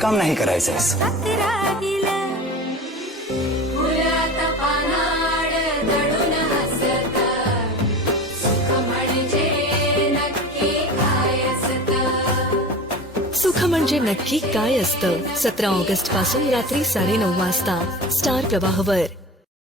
काम नाही करायचंय. सुख म्हणजे नक्की काय असतं. 17 ऑगस्ट पासून रात्री 9:30 वाजता स्टार प्रवाहवर.